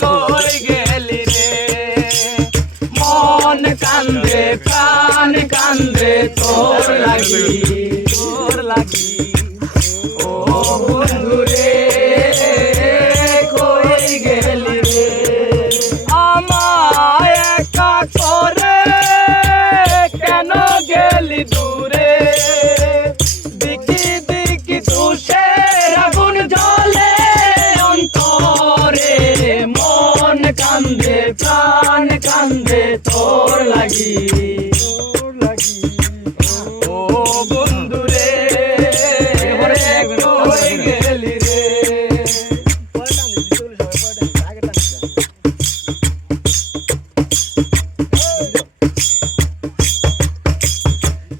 কই গেলি রে মন কান্দে প্রাণ কান্দে তোর লাগি ও বন্ধু রে কই গেলি রে আমায় একা করে কেন গেলি দূরে দিকি দিকি তুষের আগুন জ্বলে অন্তরে মন কান্দে প্রাণ কান্দে তোর লাগি ও বন্ধু রে কই গেলি রে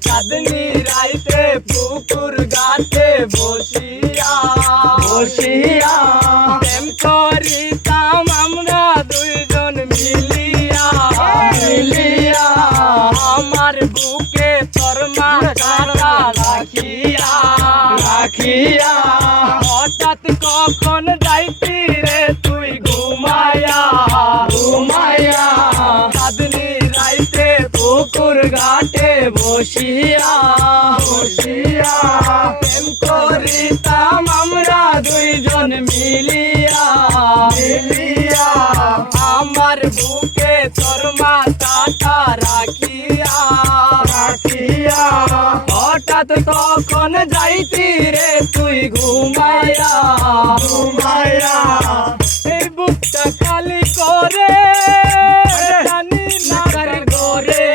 চাঁদনি রাইতে পুকুর ঘাটে বসিয়া প্রেম করিতাম আমরা দুইজন মিলিয়া আমার বুকে তোর মা কাটা রাখিয়া হঠাৎ কখন যাইতি রে তুই ঘুমায়া চাঁদনি রাইতে পুকুর ঘাটে বসিয়া প্রেম করিতাম আমরা দুইজন মিলিয়া আমার বুকে তোর মাথাটা রাখিয়া হঠাৎ কখন যাইতি রে তুই ঘুমায়া এই বুকটা খালি করে জানি না কার ঘরে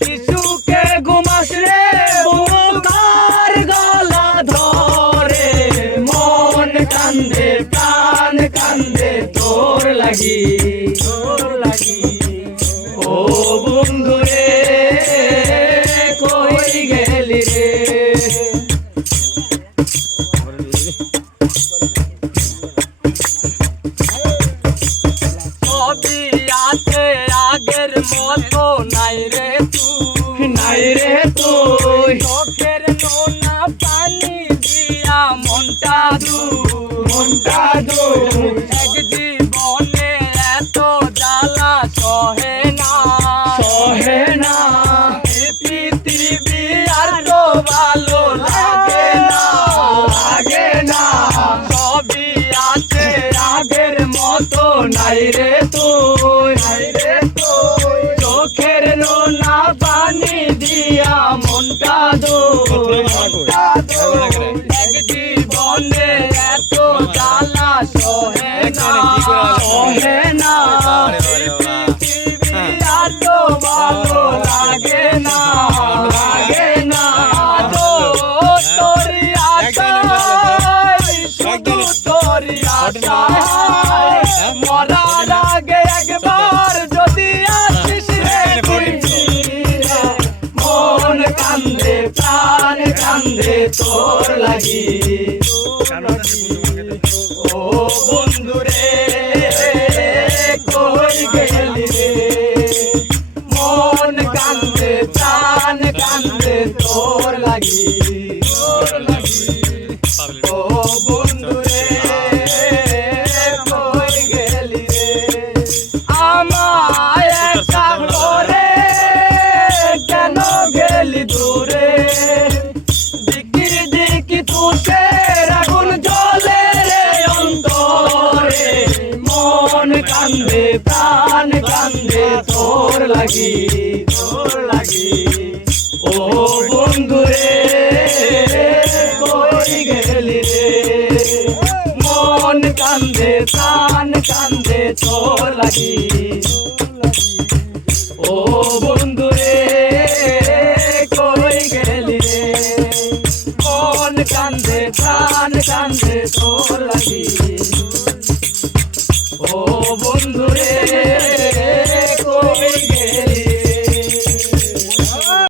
কিছুকে ঘুমাস রে বুকার গলা ধরে মন কান্দে প্রাণ কান্দে তোর লাগি ও বন্ধু রে কই গেলি রে সবই আছে আগের মতো নাই রে তুই চোখের নোনা পানি দিয়া মনটা দু এক জীবনে এত জ্বালা সহে না পৃথিবী আর তো ভালো লাগে না সবই আছে আগের মতো নাই রে তুই চোখের নোনা পানি দিয়া মনটা দো এক জীবনে এত জ্বালা সহে না পৃথিবী আর তো ভালো লাগে না তোরি আশায় শুধু তোরি আশায় মরার আগে একবার যদি আসিস রে মন কান্দে প্রাণ কান্দে তোর লাগি ও বন্ধু রে কই গেলি রে মন কান্দে প্রাণ কান্দে তোর লাগি ও বন্ধু রে কই গেলি রে আমায় একা করে কেন গেলি দূরে দিকি তুষের আগুন জ্বলে রে অন্তরে মন কান্দে প্রাণ কান্দে তোর লাগি ও বন্ধু রে কই গেলি রে মন কান্দে প্রাণ কান্দে তোর লাগি ও বন্ধু রে কই গেলি রে মন কান্দে প্রাণ কান্দে তোর লাগি